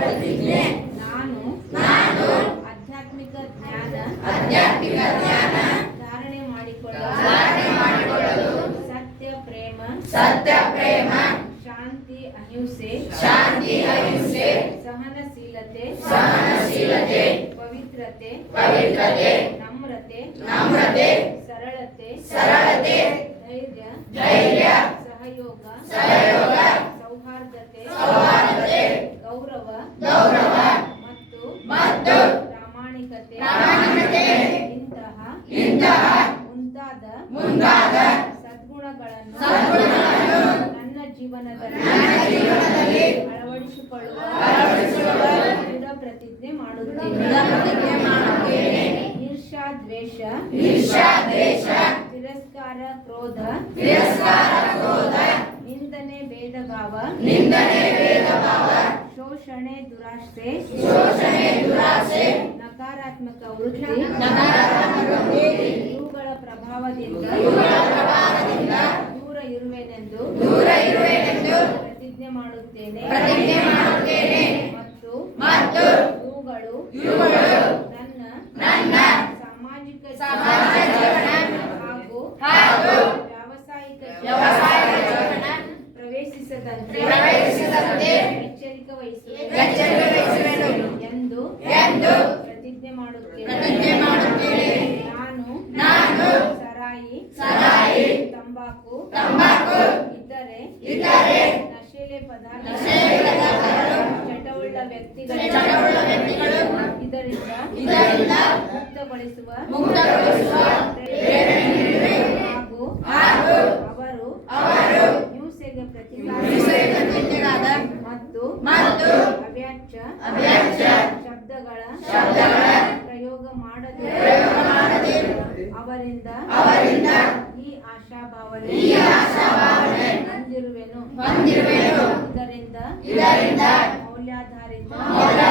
ಪ್ರತಿಜ್ಞೆ. ನಾನು ನಾನು ಆಧ್ಯಾತ್ಮಿಕ ಜ್ಞಾನ. ಆಧ್ಯಾತ್ಮಿಕ ಜ್ಞಾನ. ಧಾರಣೆ ಮಾಡಿಕೊಳ್ಳಲು. ಧಾರಣೆ ಮಾಡಿಕೊಳ್ಳಲು. ಸತ್ಯ ಪ್ರೇಮ. ಸತ್ಯ ಪ್ರೇಮ. ಶಾಂತಿ ಅಹಿಂಸೆ. ಶಾಂತಿ ಅಹಿಂಸೆ. ಸಹನಶೀಲತೆ. ಸಹನಶೀಲತೆ. ಪವಿತ್ರತೆ. ಪವಿತ್ರತೆ. ನಮ್ರತೆ. ನಮ್ರತೆ. ಗೌರವ ಮತ್ತು ಮತ್ತು ಪ್ರಾಮಾಣಿಕತೆ. ಪ್ರಾಮಾಣಿಕತೆ. ಇಂತಹ ಇಂತಹ ಮುಂತಾದ ಮುಂತಾದ ಸದ್ಗುಣಗಳನ್ನು ಸದ್ಗುಣಗಳನ್ನು ನನ್ನ ಜೀವನದಲ್ಲಿ ನನ್ನ ಜೀವನದಲ್ಲಿ ಅಳವಡಿಸಿಕೊಳ್ಳುವ ದೃಢ ಪ್ರತಿಜ್ಞೆ ಮಾಡುತ್ತೇನೆ. ದೃಢ ಪ್ರತಿಜ್ಞೆ ಮಾಡುತ್ತೇನೆ. ಈರ್ಷಾ ದ್ವೇಷ ಈರ್ಷ್ಯಾ ದ್ವೇಷ ತಿರಸ್ಕಾರ ಕ್ರೋಧ ತಿರಸ್ಕಾರ ಕ್ರೋಧ ನಿಂದನೆ ಭೇದ ಭಾವ ನಿಂದನೆ ಶೋಷಣೆ ದುರಾಶೆ ಶೋಷಣೆ ದುರಾಸೆ. ನಕಾರಾತ್ಮಕ ವೃತ್ತಿ. ನಕಾರಾತ್ಮಕ ವೃತ್ತಿ. ಇವುಗಳ ಪ್ರಭಾವದಿಂದ. ದೂರ ಇರುವೆನೆಂದು. ದೂರ ಇರುವೆನೆಂದು. ಪ್ರತಿಜ್ಞೆ ಮಾಡುತ್ತೇನೆ. ಪ್ರತಿಜ್ಞೆ ಮಾಡುತ್ತೇನೆ. ಮತ್ತು ಮತ್ತು ಇವುಗಳು ಇವುಗಳು ನನ್ನ ನನ್ನ ಸಾಮಾಜಿಕ ಸಾಮಾಜಿಕ ಹಾಗೂ ಹಾಗೂ ವ್ಯಾವಸಾಯಿಕ ವ್ಯಾವಸಾಯಿಕ ಪ್ರವೇಶಿಸದಂತೆ ಎಚ್ಚರಿಕೆ ವಹಿಸುವೆ ಎಚ್ಚರಿಕೆ ವಹಿಸುವೆನು ಎಂದು ಎಂದು ಪ್ರತಿಜ್ಞೆ ಮಾಡುತ್ತೇನೆ ಪ್ರತಿಜ್ಞೆ ಮಾಡುತ್ತೇನೆ ನಾನು ನಾನು ಸರಾಯಿ ಸರಾಯಿ ತಂಬಾಕು ಇದ್ದರೆ ನಶೆಲೆ ಪದಾರ್ಥ ಚಟವುಳ್ಳ ವ್ಯಕ್ತಿಗಳ ಚಟವುಳ್ಳ ವ್ಯಕ್ತಿಗಳು ಇದರಿಂದ ಇದರಿಂದ ಮುಕ್ತಗೊಳಿಸುವ ಹಾಗೂ ಅವರು ಅವರು ಹಿಂಸೆಗೆ ಪ್ರತಿಜ್ಞೆಗಾದ ಮತ್ತು ಅವ್ಯಾಚ್ಯ ಶಬ್ದಗಳ ಪ್ರಯೋಗ ಮಾಡದೆ ಅವರಿಂದ ಅವರಿಂದ ಈ ಆಶಾಭಾವನೆ ಈ ಆಶಾಭಾವನೆ ಹೊಂದಿರುವೆನು ಹೊಂದಿರುವೆನು. ಇದರಿಂದ ಇದರಿಂದ ಮೌಲ್ಯಾಧಾರಿತ ಮೌಲ್ಯ